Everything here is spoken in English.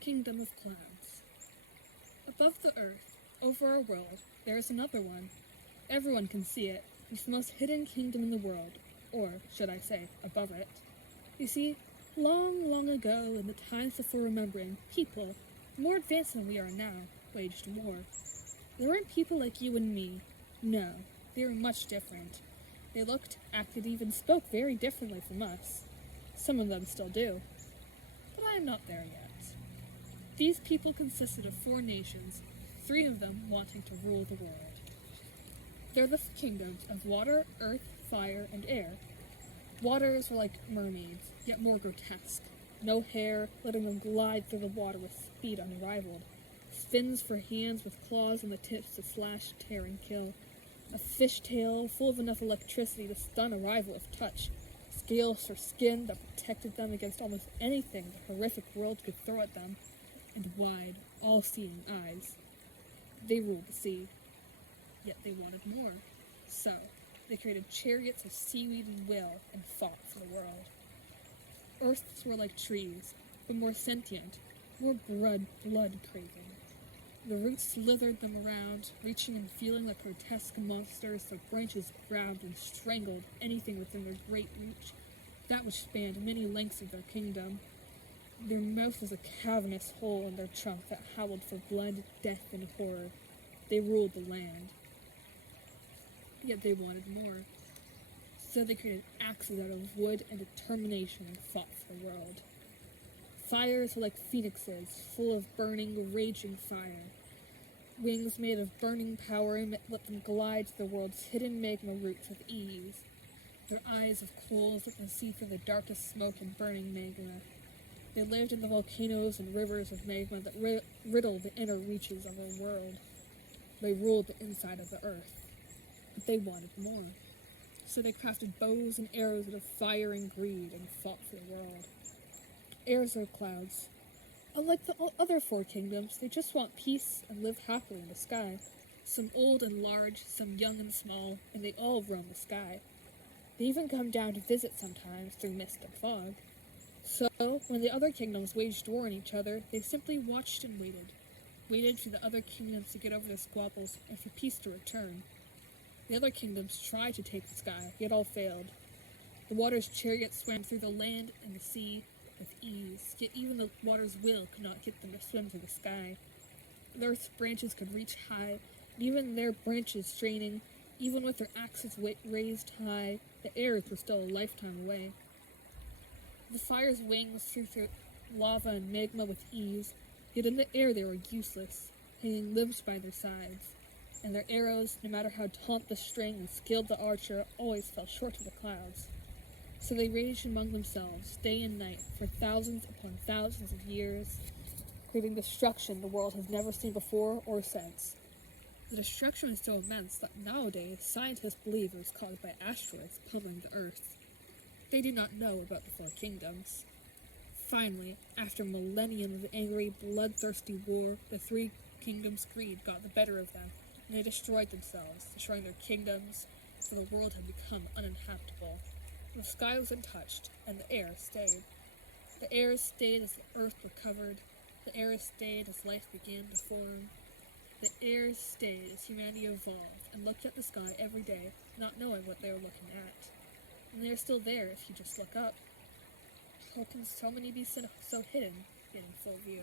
Kingdom of Clouds. Above the earth, over our world, there is another one. Everyone can see it. It's the most hidden kingdom in the world, or, should I say, above it. You see, long, long ago, in the times before remembering, people, more advanced than we are now, waged war. They weren't people like you and me. No, they were much different. They looked, acted, even spoke very differently from us. Some of them still do. But I am not there yet. These people consisted of 4 nations, 3 of them wanting to rule the world. They're the kingdoms of water, earth, fire, and air. Waters were like mermaids, yet more grotesque. No hair, letting them glide through the water with speed unrivaled. Fins for hands with claws on the tips to slash, tear, and kill. A fishtail full of enough electricity to stun a rival if touched. Scales for skin that protected them against almost anything the horrific world could throw at them. And wide, all-seeing eyes. They ruled the sea. Yet they wanted more. So, they created chariots of seaweed and will and fought for the world. Earths were like trees, but more sentient, more blood-craving. The roots slithered them around, reaching and feeling like grotesque monsters. Their branches grabbed and strangled anything within their great reach, that which spanned many lengths of their kingdom. Their mouth was a cavernous hole in their trunk that howled for blood, death, and horror. They ruled the land. Yet they wanted more. So they created axes out of wood and determination and fought for the world. Fires were like phoenixes, full of burning, raging fire. Wings made of burning power let them glide to the world's hidden magma roots with ease. Their eyes of coals let them see through the darkest smoke and burning magma. They lived in the volcanoes and rivers of magma that riddled the inner reaches of our world. They ruled the inside of the earth. But they wanted more. So they crafted bows and arrows out of fire and greed and fought for the world. Heirs are clouds. Unlike the other 4 kingdoms, they just want peace and live happily in the sky. Some old and large, some young and small, and they all roam the sky. They even come down to visit sometimes through mist and fog. So, when the other kingdoms waged war on each other, they simply watched and waited. Waited for the other kingdoms to get over their squabbles and for peace to return. The other kingdoms tried to take the sky, yet all failed. The water's chariots swam through the land and the sea with ease, yet even the water's will could not get them to swim through the sky. The earth's branches could reach high, and even their branches straining, even with their axes raised high, the heirs were still a lifetime away. The fire's wings flew through lava and magma with ease, yet in the air they were useless, hanging limbs by their sides, and their arrows, no matter how taut the string and skilled the archer, always fell short of the clouds. So they raged among themselves, day and night, for thousands upon thousands of years, creating destruction the world has never seen before or since. The destruction is so immense that nowadays scientists believe it was caused by asteroids pummeling the Earth. They do not know about the 4 kingdoms. Finally, after millennium of angry, bloodthirsty war, the 3 kingdoms' greed got the better of them, and they destroyed themselves, destroying their kingdoms, for the world had become uninhabitable. The sky was untouched, and the air stayed. The air stayed as the earth recovered. The air stayed as life began to form. The air stayed as humanity evolved and looked at the sky every day, not knowing what they were looking at. And they are still there if you just look up. How can so many be so hidden, yet in full view?